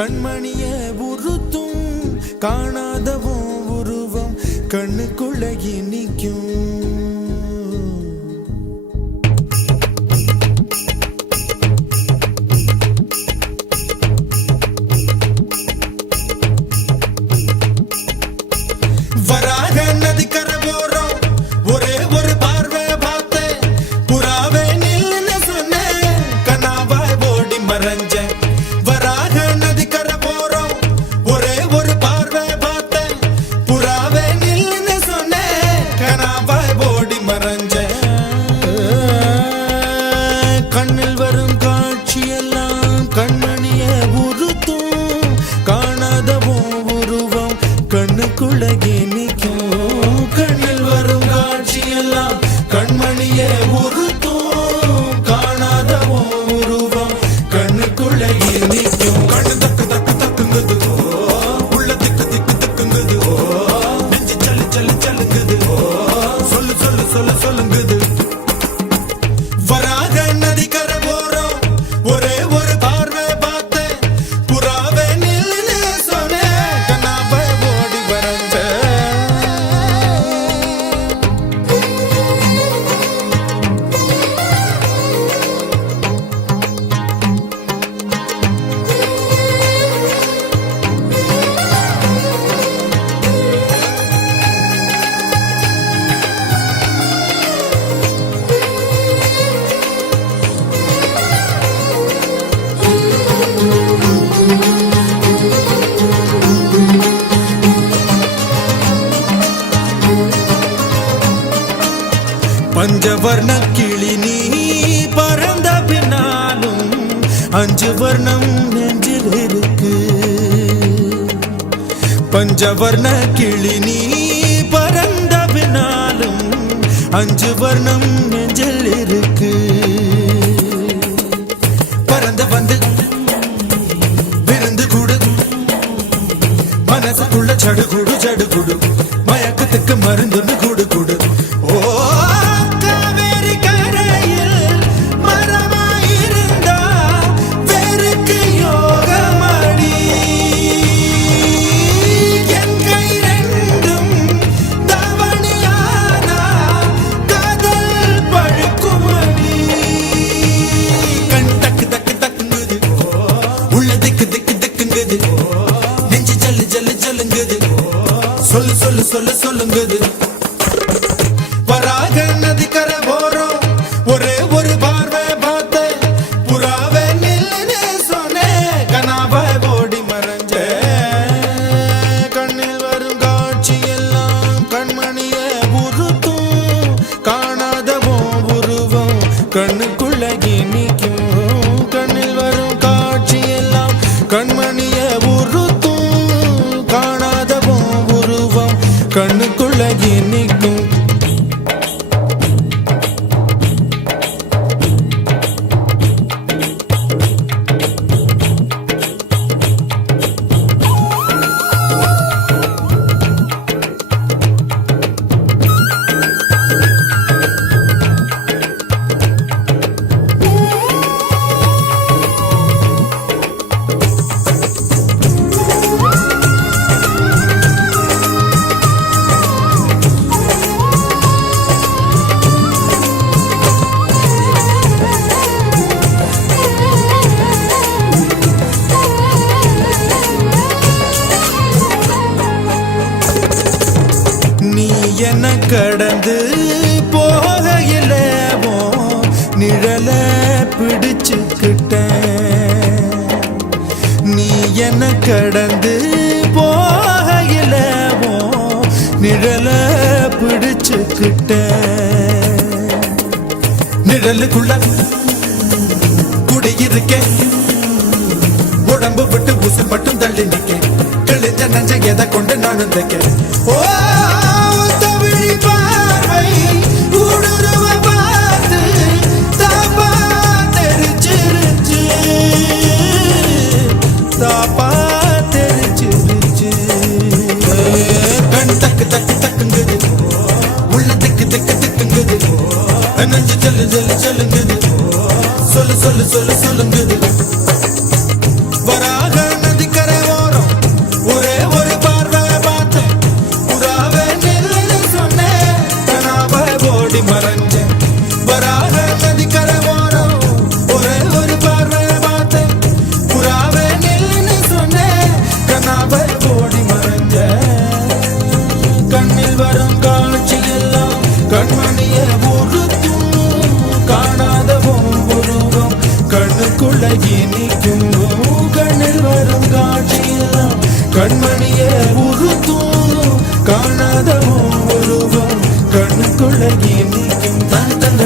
கண்மணிய உறுத்தும் காணாதவோ உருவம் கண்ணுக்குள்ள நிற்கும். வராக நதிக்கரை போறோம் ஒரே ஒரு பார்வை பார்த்தேன் புறாவே நில்லுன்னு சொன்னேன் கனாவாய் ஓடி மறைஞ்சேன். வராக நதிக்கரை போறோம் ஒரே ஒரு பார்வை பார்த்தேன் புறாவே நில்லுன்னு சொன்னேன் கனாவாய் ஓடி மறைஞ்சேன். கண்ணில் வரும் காட்சியெல்லாம் கண்மணிய உறுத்தும் காணாதவோ உருவம் கண்ணுக்குள்ள நிற்கும். கண்ணில் வரும் காட்சியெல்லாம் கண்மணிய உறுத்தும் காணாதவோ உருவம் கண்ணுக்குள்ள நிற்கும். கண்ணு தக்கு தக்கு தக்குங்குது உள்ள திக்கு திக்கு திக்குங்குது நெஞ்சு சல்லு சல்லு சல்லுங்குது சொல்லு சொல்லு சொல்லு சொல்லுங்குது. வராக நதிக்கரை போறோம் ஒரே ஒரு பார்வை பார்த்தேன் புறாவே நில்லுன்னு சொன்னேன் கனாவை ஓடி மறைஞ்சேன். பஞ்சவர்ண கிளி நீ பறந்த பின்னாலும் 5 வர்ணம் நெஞ்சில் இருக்கு. பஞ்சவர்ண கிளி நீ பறந்த பின்னாலும் 5 வர்ணம் நெஞ்சில் இருக்கு. பறந்து வந்து விருந்து கூடு மனசுக்குள்ள சடுகுடு சடுகுடு மயக்கத்துக்கு மருந்துன்னு கூடு கூடு. ஓ காவேரி கரையில் மரமாயிருந்தா வேருக்கு யோகமடி. என் கை ரெண்டும் தவணியானா காதல் பழுக்குமடி. கண் தக்கு தக்கு தக்குங்குது உள்ள திக்கு திக்கு திக்குங்குது நெஞ்சு ஜல்லு ஜல்லு ஜல்லுங்குது சொல்லு சொல்லு சொல்லு சொல்லுங்குது. வராக நதிக்கரை போறோம் ஒரே ஒரு பார்வை பார்த்தேன் புறாவே நில்லுன்னு சொன்னேன் கனாவாய் ஓடி மறைஞ்சேன். கண்ணில் வரும் காட்சி எல்லாம் கண்மணிய உறுத்தும் காணாதவோ உருவம் கண்ணுக்குள்ள நிற்கும். கண்ணில் வரும் காட்சி எல்லாம் கண்மணிய உறுத்தும் காணாதவோ உருவம் கண்ணுக்குள்ள நிற்கும். நீ என்ன கடந்து போகையில நிழல பிடிச்சுக்கிட்டேன். நீ என்ன கடந்து போகையில நிழல பிடிச்சுக்கிட்டேன். நிழலுக்குள்ள குடியிருக்கேன் உடம்பு விட்டு உசு மட்டும் தள்ளி நிற்கேன். கிழிஞ்ச நஞ்ச எதை கொண்டு நானும் தைக்கேன். ஓ தமிழ் பார்வை ஊடுருவ பார்த்து தாப்பா தெரிச்சிருச்சு தாப்பா தெரிச்சிருச்சு. கண் தக்கு தக்கு தக்குங்குது உள்ள திக்கு திக்கு திக்குங்குது நஞ்சு ஜல்லு ஜல்லு ஜல்லுங்குது சொல்லு சொல்லு சொல்லு சொல்லுங்குது. வராக நதிக்க ஓடி மறைஞ்ச வராக நதிக்கரை ஓரம் ஒரே ஒரு பார்வை பார்த்தேன் புறாவே நில்லுன்னு சொன்னேன் கனாவை ஓடி மறைஞ்ச கண்ணில் வரும் காட்சி எல்லாம் கண்மணிய உறுத்தும் காணாத உருவம் கண்ணுக்குள்ள இனிக்கும் கண்ணில் வரும் காட்சி எல்லாம் கண்மணிய உறுத்தும் காணாத உருவம் கண்ணுக்குள்ள இனிக்கும் தன் தந்த